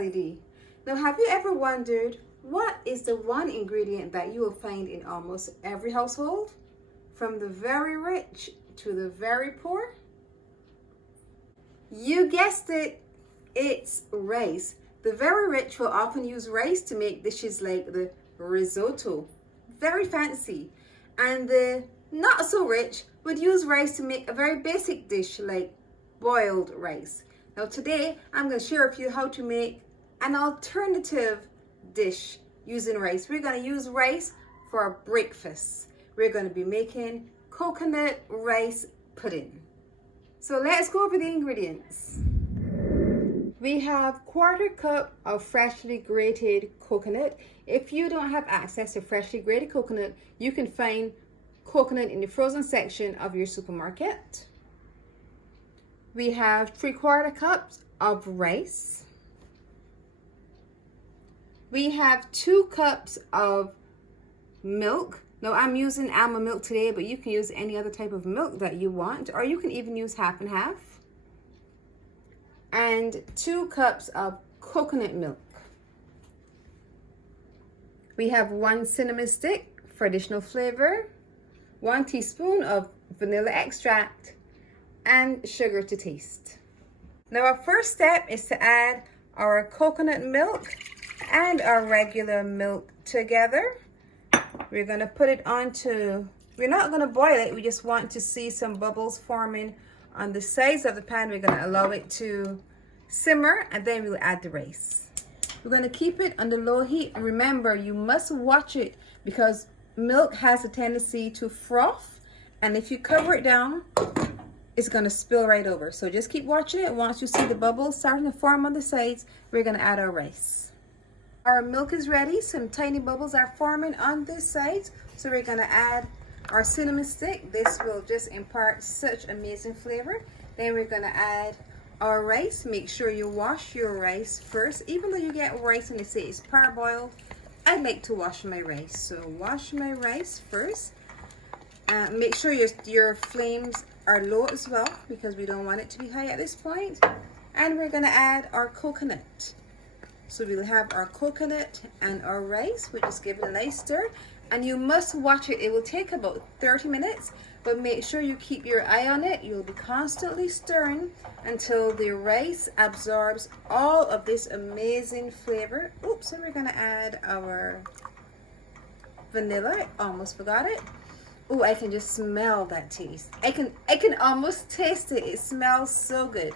Ltd. Now, have you ever wondered what is the one ingredient that you will find in almost every household, from the very rich to the very poor? You guessed it, it's rice. The very rich will often use rice to make dishes like the risotto, very fancy, and the not so rich would use rice to make a very basic dish like boiled rice. Now today I'm going to share with you how to make an alternative dish using rice. We're going to use rice for breakfast. We're going to be making coconut rice pudding. So let's go over the ingredients. We have 1/4 cup of freshly grated coconut. If you don't have access to freshly grated coconut, you can find coconut in the frozen section of your supermarket. We have 3/4 cups of rice. We have 2 cups of milk. Now I'm using almond milk today, but you can use any other type of milk that you want, or you can even use half and half. And 2 cups of coconut milk. We have 1 cinnamon stick for additional flavor, 1 teaspoon of vanilla extract, and sugar to taste. Now our first step is to add our coconut milk and our regular milk together. We're going to put it onto, we're not going to boil it, we just want to see some bubbles forming on the sides of the pan. We're going to allow it to simmer, and then we'll add the rice. We're going to keep it on the low heat, and remember, you must watch it because milk has a tendency to froth, and if you cover it down, it's going to spill right over. So just keep watching it. Once you see the bubbles starting to form on the sides, we're going to add our rice. Our milk is ready. Some tiny bubbles are forming on the sides, so we're going to add our cinnamon stick. This will just impart such amazing flavor. Then we're going to add our rice. Make sure you wash your rice first. Even though you get rice and they say it's parboiled, I like to wash my rice. So wash my rice first. Make sure your flames are low as well, because we don't want it to be high at this point. And we're going to add our coconut. So we'll have our coconut and our rice. We'll just give it a nice stir. And you must watch it. It will take about 30 minutes, but make sure you keep your eye on it. You'll be constantly stirring until the rice absorbs all of this amazing flavor. Oops, and we're going to add our vanilla. I almost forgot it. Oh, I can just smell that taste. I can almost taste it. It smells so good.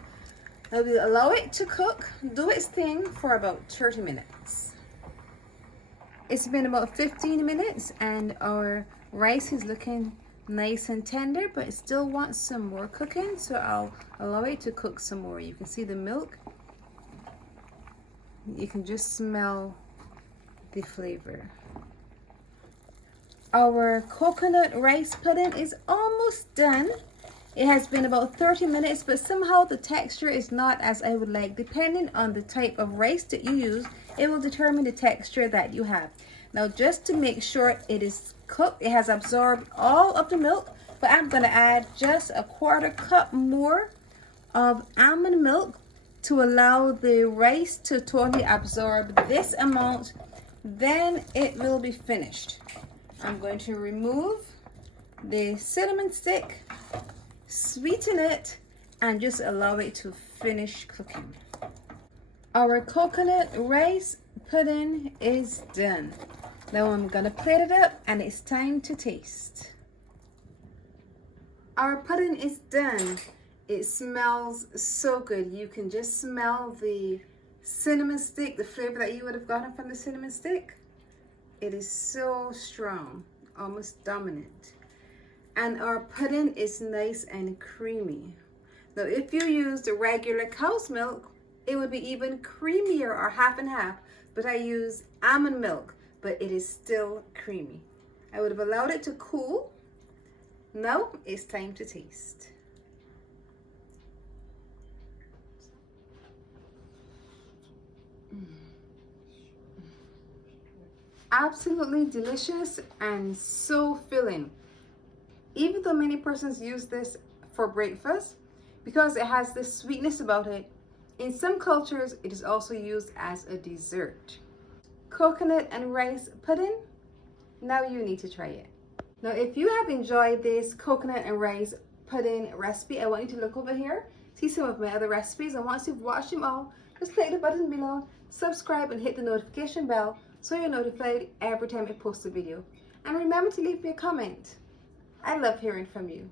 Now we'll allow it to cook, do its thing for about 30 minutes. It's been about 15 minutes and our rice is looking nice and tender, but it still wants some more cooking, so I'll allow it to cook some more. You can see the milk. You can just smell the flavor. Our coconut rice pudding is almost done. It has been about 30 minutes, but somehow the texture is not as I would like. Depending on the type of rice that you use, it will determine the texture that you have. Now, just to make sure it is cooked, it has absorbed all of the milk, but I'm going to add just a 1/4 cup more of almond milk to allow the rice to totally absorb this amount. Then it will be finished. I'm going to remove the cinnamon stick, sweeten it, and just allow it to finish cooking. Our coconut rice pudding is done. Now I'm gonna plate it up and it's time to taste. Our pudding is done. It smells so good. You can just smell the cinnamon stick, the flavor that you would have gotten from the cinnamon stick. It is so strong, almost dominant. And our pudding is nice and creamy. Now, if you use the regular cow's milk, it would be even creamier, or half and half, but I use almond milk, but it is still creamy. I would have allowed it to cool. Now it's time to taste. Absolutely delicious and so filling. Even though many persons use this for breakfast, because it has this sweetness about it, In some cultures, it is also used as a dessert. Coconut and rice pudding. Now you need to try it. Now, if you have enjoyed this coconut and rice pudding recipe, I want you to look over here, see some of my other recipes, and once you've watched them all, just click the button below, subscribe, and hit the notification bell so you're notified every time I post a video. And remember to leave me a comment. I love hearing from you.